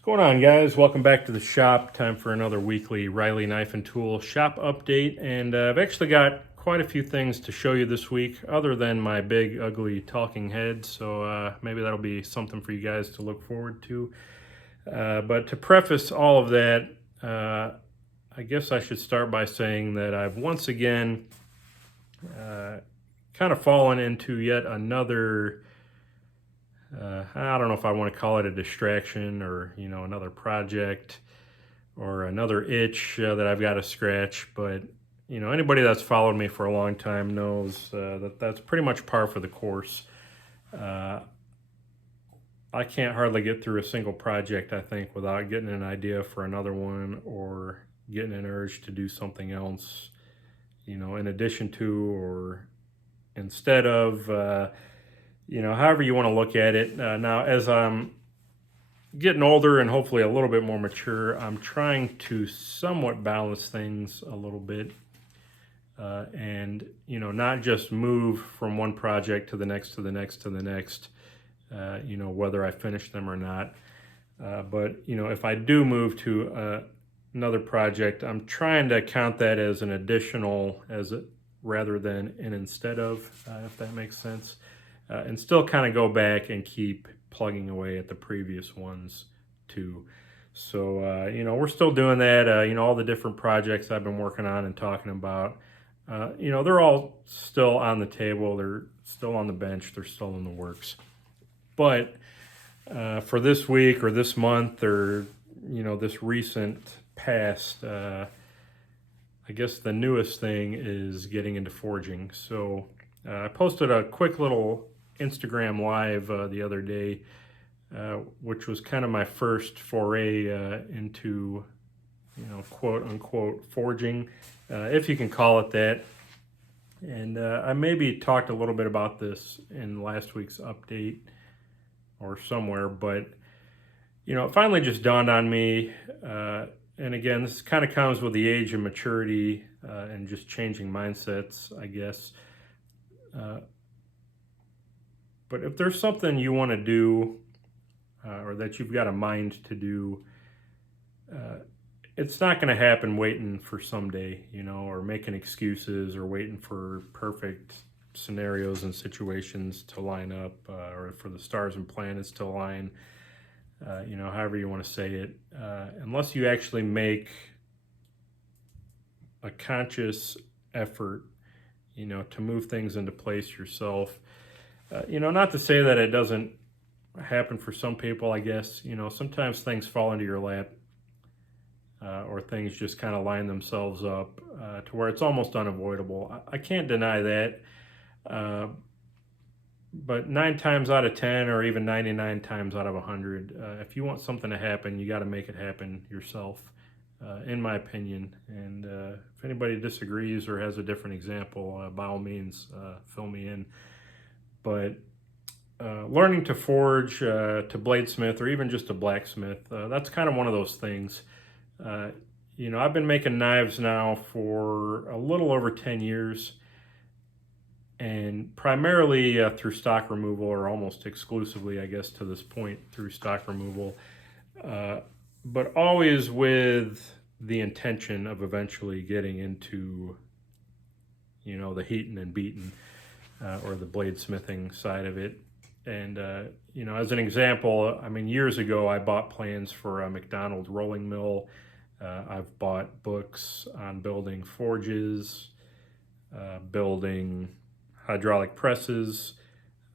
What's going on, guys? Welcome back to the shop. Time for another weekly Riley Knife and Tool shop update. And I've actually got quite a few things to show you this week other than my big ugly talking head. So maybe that'll be something for you guys to look forward to. But to preface all of that, I guess I should start by saying that I've once again kind of fallen into yet another I don't know if I want to call it a distraction or, another project or another itch that I've got to scratch. But, anybody that's followed me for a long time knows that that's pretty much par for the course. Uh, I can't hardly get through a single project, I think, without getting an idea for another one or getting an urge to do something else, in addition to or instead of. However you want to look at it. Now, as I'm getting older and hopefully a little bit more mature, I'm trying to somewhat balance things a little bit and, not just move from one project to the next, to the next, to the next, whether I finish them or not. But, if I do move to another project, I'm trying to count that as an additional, rather than an instead of, if that makes sense. And still kind of go back and keep plugging away at the previous ones too. So, we're still doing that. All the different projects I've been working on and talking about, they're all still on the table. They're still on the bench. They're still in the works. But for this week or this month or, this recent past, I guess the newest thing is getting into forging. So I posted a quick little Instagram live the other day, which was kind of my first foray into, quote unquote forging, if you can call it that. And I maybe talked a little bit about this in last week's update or somewhere, but it finally just dawned on me. And again, this kind of comes with the age and maturity and just changing mindsets, I guess. But if there's something you want to do or that you've got a mind to do, it's not going to happen waiting for someday, or making excuses or waiting for perfect scenarios and situations to line up or for the stars and planets to align, however you want to say it. Unless you actually make a conscious effort, to move things into place yourself. Not to say that it doesn't happen for some people, I guess. Sometimes things fall into your lap or things just kind of line themselves up to where it's almost unavoidable. I can't deny that. But 9 times out of 10 or even 99 times out of 100, if you want something to happen, you got to make it happen yourself, in my opinion. And if anybody disagrees or has a different example, by all means, fill me in. But learning to forge, to bladesmith, or even just a blacksmith, that's kind of one of those things. I've been making knives now for a little over 10 years, and primarily through stock removal, or almost exclusively, I guess, to this point, through stock removal, but always with the intention of eventually getting into, the heating and beating. Or the bladesmithing side of it. And, as an example, years ago I bought plans for a McDonald's rolling mill. I've bought books on building forges, building hydraulic presses.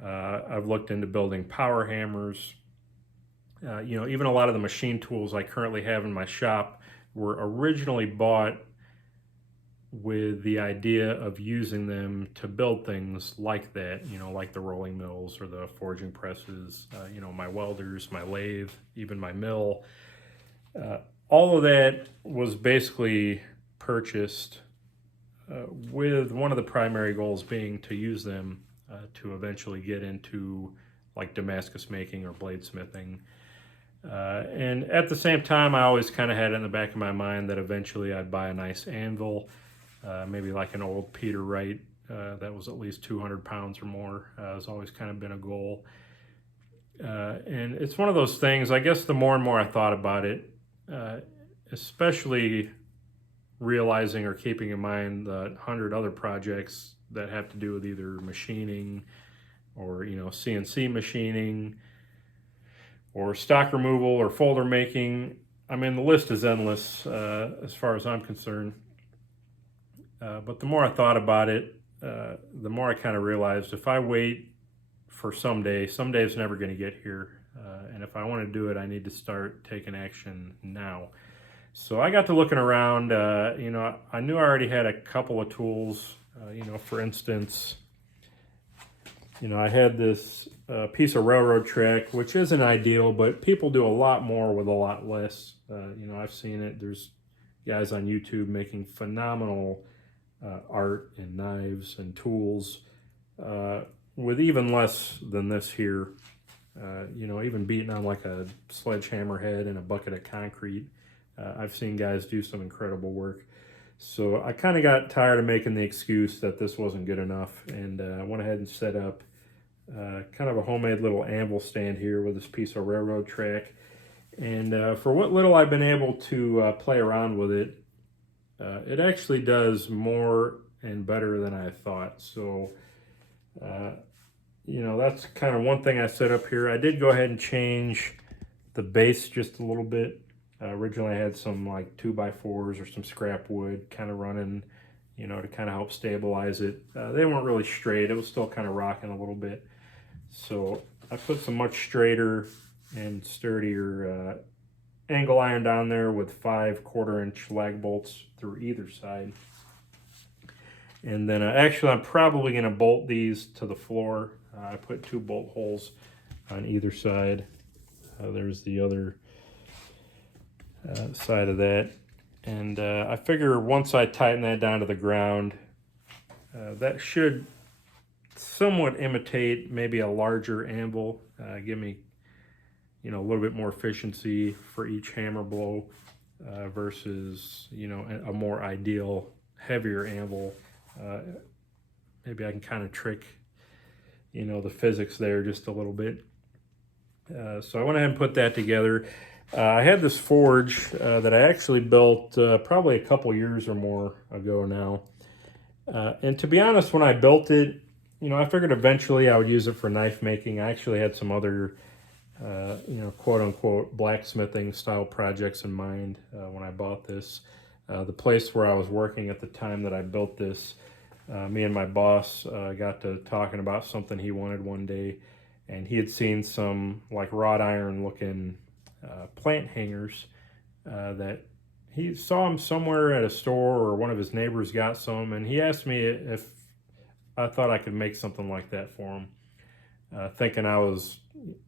I've looked into building power hammers. Even a lot of the machine tools I currently have in my shop were originally bought with the idea of using them to build things like that, like the rolling mills or the forging presses, my welders, my lathe, even my mill. All of that was basically purchased with one of the primary goals being to use them to eventually get into like Damascus making or bladesmithing. And at the same time, I always kind of had it in the back of my mind that eventually I'd buy a nice anvil. Maybe like an old Peter Wright that was at least 200 pounds or more. Has always kind of been a goal. And it's one of those things, I guess the more and more I thought about it, uh, especially realizing or keeping in mind the 100 other projects that have to do with either machining or, CNC machining or stock removal or folder making. I mean, the list is endless as far as I'm concerned. But the more I thought about it, the more I kind of realized if I wait for someday is never going to get here. And if I want to do it, I need to start taking action now. So I got to looking around. I knew I already had a couple of tools. For instance, I had this piece of railroad track, which isn't ideal, but people do a lot more with a lot less. I've seen it. There's guys on YouTube making phenomenal art and knives and tools with even less than this here. Even beating on like a sledgehammer head and a bucket of concrete. I've seen guys do some incredible work. So I kind of got tired of making the excuse that this wasn't good enough, and I went ahead and set up kind of a homemade little anvil stand here with this piece of railroad track. And for what little I've been able to play around with it, it actually does more and better than I thought. So, that's kind of one thing I set up here. I did go ahead and change the base just a little bit. Originally I had some like 2x4s or some scrap wood kind of running, to kind of help stabilize it. They weren't really straight. It was still kind of rocking a little bit. So I put some much straighter and sturdier angle iron down there with 5 1/4-inch lag bolts through either side. And then actually I'm probably going to bolt these to the floor. I put 2 bolt holes on either side. There's the other side of that. And I figure once I tighten that down to the ground, that should somewhat imitate maybe a larger anvil, give me a little bit more efficiency for each hammer blow versus a more ideal heavier anvil. Maybe I can kind of trick the physics there just a little bit. So I went ahead and put that together. I had this forge that I actually built probably a couple years or more ago now. And to be honest, when I built it, I figured eventually I would use it for knife making. I actually had some other, quote unquote, blacksmithing style projects in mind when I bought this. The place where I was working at the time that I built this, me and my boss got to talking about something he wanted one day, and he had seen some like wrought iron looking plant hangers that he saw them somewhere at a store, or one of his neighbors got some, and he asked me if I thought I could make something like that for him, thinking I was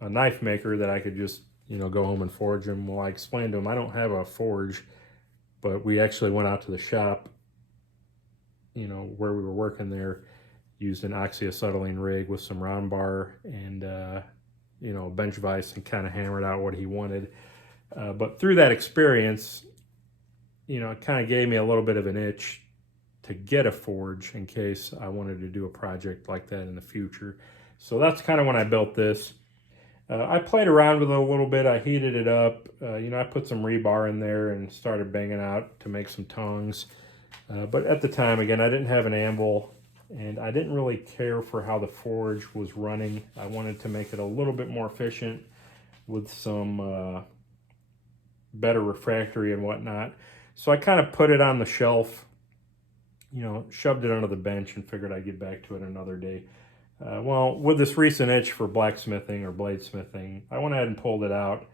a knife maker that I could just go home and forge them. Well, I explained to him I don't have a forge, but we actually went out to the shop where we were working there, used an oxyacetylene rig with some round bar and a bench vise, and kind of hammered out what he wanted. But through that experience, it kind of gave me a little bit of an itch to get a forge in case I wanted to do a project like that in the future. So that's kind of when I built this. I played around with it a little bit. I heated it up. I put some rebar in there and started banging out to make some tongs. But at the time, again, I didn't have an anvil, and I didn't really care for how the forge was running. I wanted to make it a little bit more efficient with some better refractory and whatnot. So I kind of put it on the shelf, shoved it under the bench, and figured I'd get back to it another day. Well, with this recent itch for blacksmithing or bladesmithing, I went ahead and pulled it out,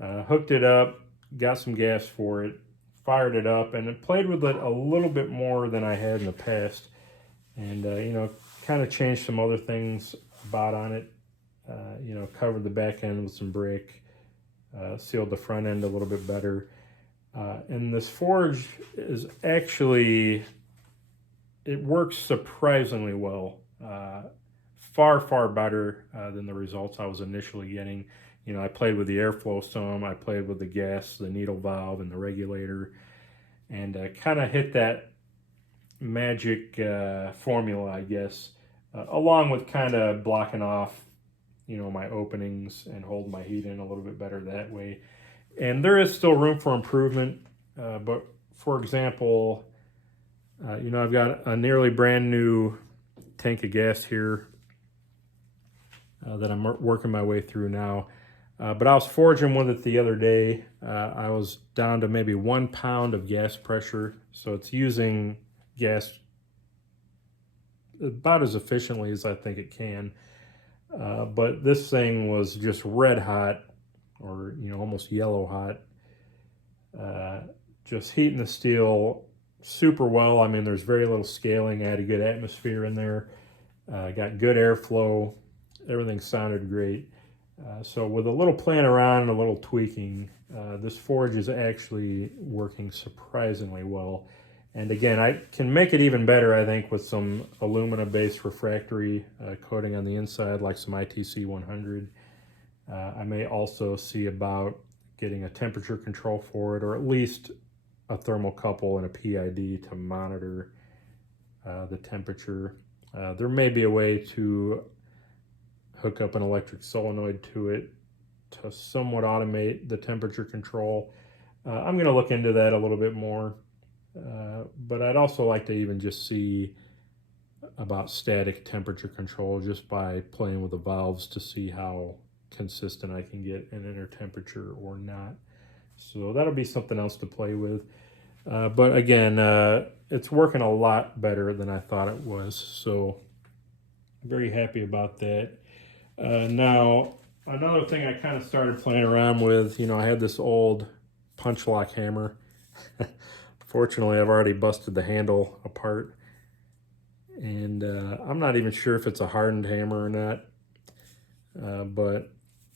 hooked it up, got some gas for it, fired it up, and it played with it a little bit more than I had in the past. And, kind of changed some other things about on it. Covered the back end with some brick, sealed the front end a little bit better. And this forge is actually, it works surprisingly well. Far, far better than the results I was initially getting. I played with the airflow some, I played with the gas, the needle valve, and the regulator, and kind of hit that magic formula, I guess, along with kind of blocking off you know, my openings and hold my heat in a little bit better that way. And there is still room for improvement. But for example, you know, I've got a nearly brand new tank of gas here that I'm working my way through now. But I was foraging with it the other day. I was down to maybe 1 pound of gas pressure. So it's using gas about as efficiently as I think it can. But this thing was just red hot, or, you know, almost yellow hot. Just heating the steel super well. I mean, there's very little scaling. I had a good atmosphere in there. Got good airflow. Everything sounded great. So with a little playing around and a little tweaking, this forge is actually working surprisingly well. And again, I can make it even better, I think, with some alumina-based refractory coating on the inside, like some ITC 100. I may also see about getting a temperature control for it, or at least a thermocouple and a PID to monitor the temperature. There may be a way to hook up an electric solenoid to it to somewhat automate the temperature control. I'm going to look into that a little bit more. But I'd also like to even just see about static temperature control just by playing with the valves to see how consistent I can get an inner temperature or not. So that'll be something else to play with. But again, it's working a lot better than I thought it was. So very happy about that. Now, another thing I kind of started playing around with, you know, I had this old punch lock hammer. Fortunately, I've already busted the handle apart, and I'm not even sure if it's a hardened hammer or not, but,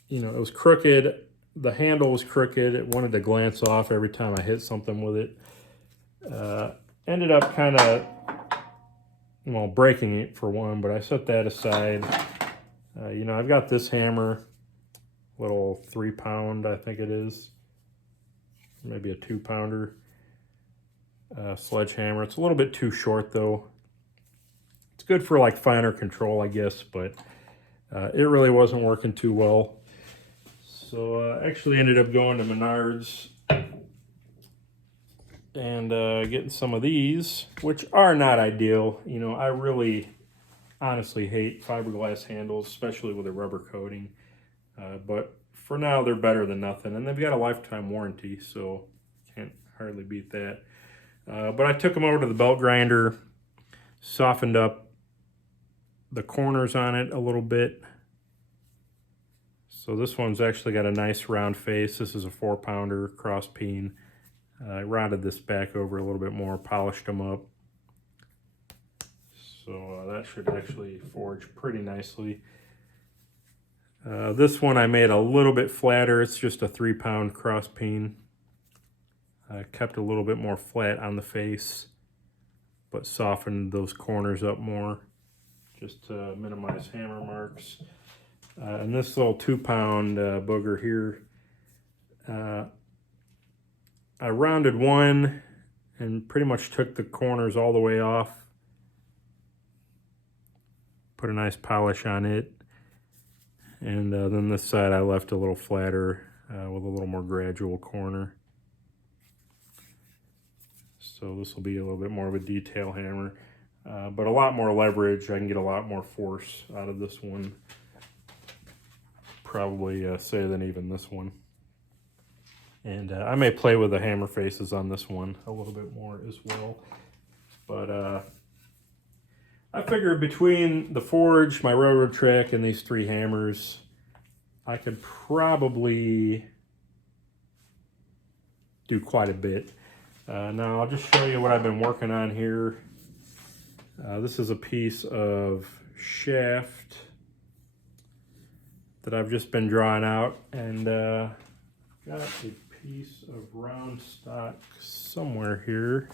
you know, it was crooked. The handle was crooked. It wanted to glance off every time I hit something with it. Ended up kind of, well, breaking it for one, but I set that aside. You know, I've got this hammer, little 3 pound, I think it is, maybe a 2 pounder. Sledgehammer. It's a little bit too short though. It's good for like finer control, I guess, but it really wasn't working too well. So I actually ended up going to Menards and getting some of these, which are not ideal. You know, I really honestly hate fiberglass handles, especially with a rubber coating. But for now, they're better than nothing, and they've got a lifetime warranty, so can't hardly beat that. But I took them over to the belt grinder, softened up the corners on it a little bit. So this one's actually got a nice round face. This is a 4 pounder cross peen. I rounded this back over a little bit more, polished them up. So that should actually forge pretty nicely. This one I made a little bit flatter. It's just a 3 pound cross peen. I kept a little bit more flat on the face, but softened those corners up more just to minimize hammer marks. And this little 2 pound booger here, I rounded one and pretty much took the corners all the way off. Put a nice polish on it. And then this side I left a little flatter with a little more gradual corner. So this will be a little bit more of a detail hammer, but a lot more leverage. I can get a lot more force out of this one. Probably say than even this one. And I may play with the hammer faces on this one a little bit more as well. But I figured between the forge, my railroad track, and these 3 hammers, I could probably do quite a bit. Now I'll just show you what I've been working on here. This is a piece of shaft that I've just been drawing out, and got a piece of round stock somewhere here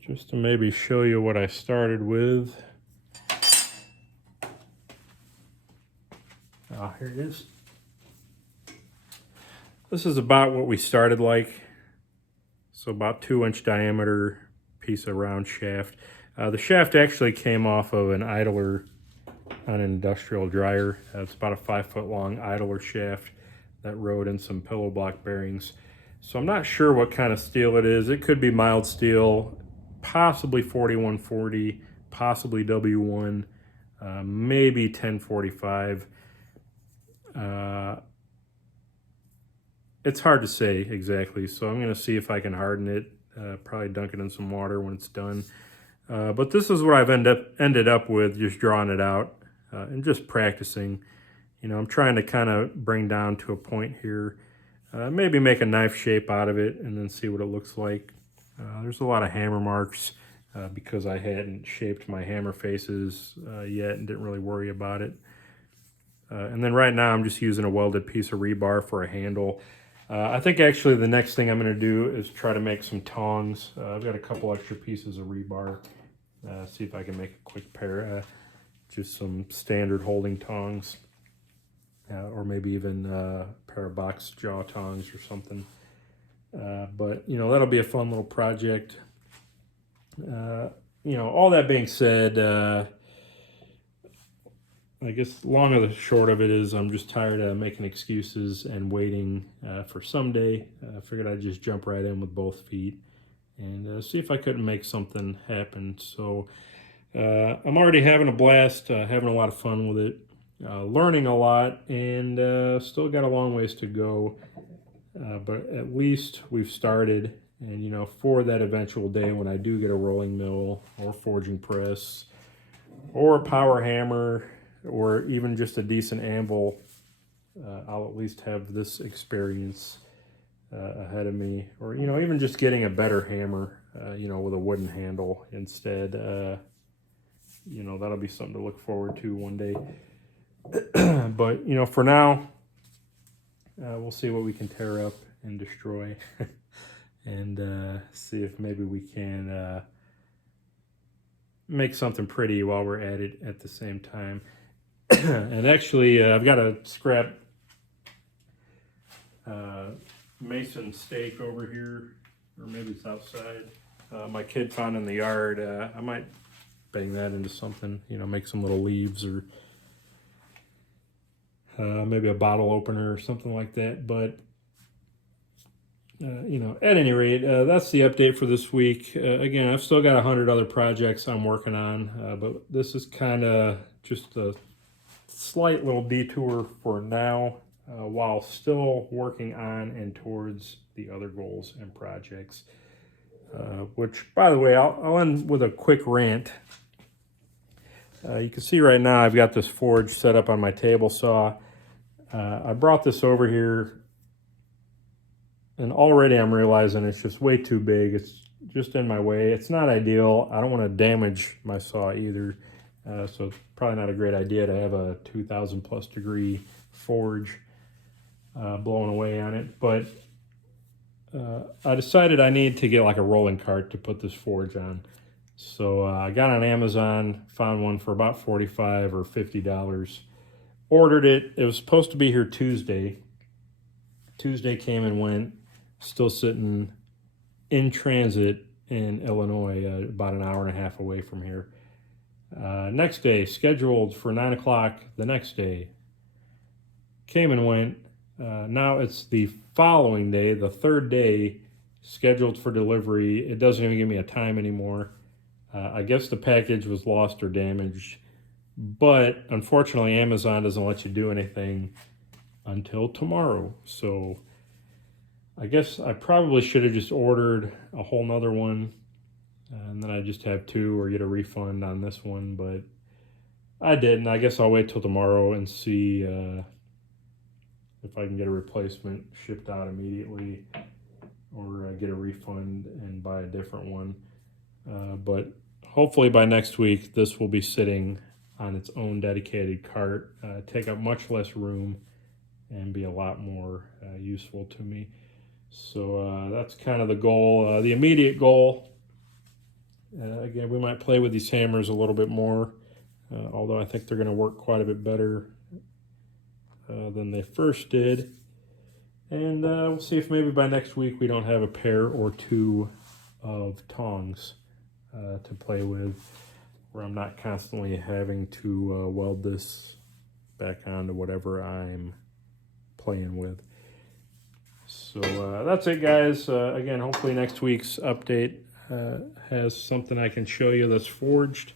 just to maybe show you what I started with. Here it is. This is about what we started like. So about 2-inch diameter piece of round shaft. The shaft actually came off of an idler on an industrial dryer. It's about a 5-foot long idler shaft that rode in some pillow block bearings. So I'm not sure what kind of steel it is. It could be mild steel, possibly 4140, possibly W1, maybe 1045. It's hard to say exactly, so I'm going to see if I can harden it, probably dunk it in some water when it's done. But this is what I've ended up with, just drawing it out and just practicing. You know, I'm trying to kind of bring down to a point here, maybe make a knife shape out of it and then see what it looks like. There's a lot of hammer marks because I hadn't shaped my hammer faces yet and didn't really worry about it. And then right now I'm just using a welded piece of rebar for a handle. I think actually the next thing I'm going to do is try to make some tongs. I've got a couple extra pieces of rebar. See if I can make a quick pair, just some standard holding tongs, or maybe even a pair of box jaw tongs or something. But, you know, that'll be a fun little project. You know, all that being said, I guess long of the short of it is I'm just tired of making excuses and waiting for someday. I figured I'd just jump right in with both feet and see if I couldn't make something happen. So I'm already having a blast, having a lot of fun with it, learning a lot, and still got a long ways to go. But at least we've started, and you know, for that eventual day when I do get a rolling mill or forging press or a power hammer, or even just a decent anvil, I'll at least have this experience ahead of me. Or, you know, even just getting a better hammer, you know, with a wooden handle instead. You know, that'll be something to look forward to one day. But, you know, for now, we'll see what we can tear up and destroy and see if maybe we can make something pretty while we're at it at the same time. And actually, I've got a scrap mason stake over here, or maybe it's outside. My kid found in the yard. I might bang that into something, you know, make some little leaves or maybe a bottle opener or something like that. But, you know, at any rate, that's the update for this week. Again, I've still got 100 other projects I'm working on, but this is kind of just a slight little detour for now, while still working on and towards the other goals and projects. Which, by the way, I'll end with a quick rant. You can see right now I've got this forge set up on my table saw. I brought this over here, and already I'm realizing it's just way too big. It's just in my way. It's not ideal. I don't want to damage my saw either. So it's probably not a great idea to have a 2,000 plus degree forge blowing away on it. But I decided I need to get like a rolling cart to put this forge on. So I got on Amazon, found one for about $45 or $50. Ordered it. It was supposed to be here Tuesday. Tuesday came and went. Still sitting in transit in Illinois, about an hour and a half away from here. Next day, scheduled for 9 o'clock the next day. Came and went. Now it's the following day, the third day, scheduled for delivery. It doesn't even give me a time anymore. I guess the package was lost or damaged. But unfortunately, Amazon doesn't let you do anything until tomorrow. So I guess I probably should have just ordered a whole nother one. And then I just have two or get a refund on this one, but I didn't. I guess I'll wait till tomorrow and see if I can get a replacement shipped out immediately or get a refund and buy a different one. But hopefully by next week, this will be sitting on its own dedicated cart, take up much less room and be a lot more useful to me. So that's kind of the goal. The immediate goal, again, we might play with these hammers a little bit more, although I think they're going to work quite a bit better than they first did. And we'll see if maybe by next week we don't have a pair or two of tongs to play with. where I'm not constantly having to weld this back onto whatever I'm playing with. So that's it, guys. Again, hopefully next week's update has something I can show you that's forged.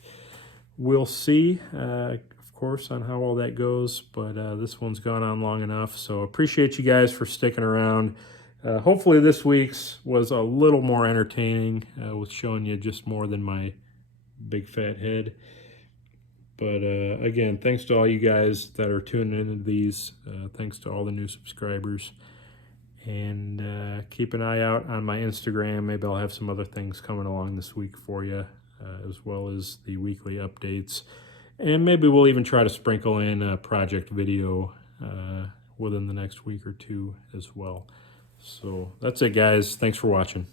We'll see, of course, on how all that goes, but this one's gone on long enough. So appreciate you guys for sticking around. Hopefully this week's was a little more entertaining with showing you just more than my big fat head. But again, thanks to all you guys that are tuning into these. Thanks to all the new subscribers. And keep an eye out on my Instagram. Maybe I'll have some other things coming along this week for you, as well as the weekly updates. And maybe we'll even try to sprinkle in a project video within the next week or two as well. So that's it, guys. Thanks for watching.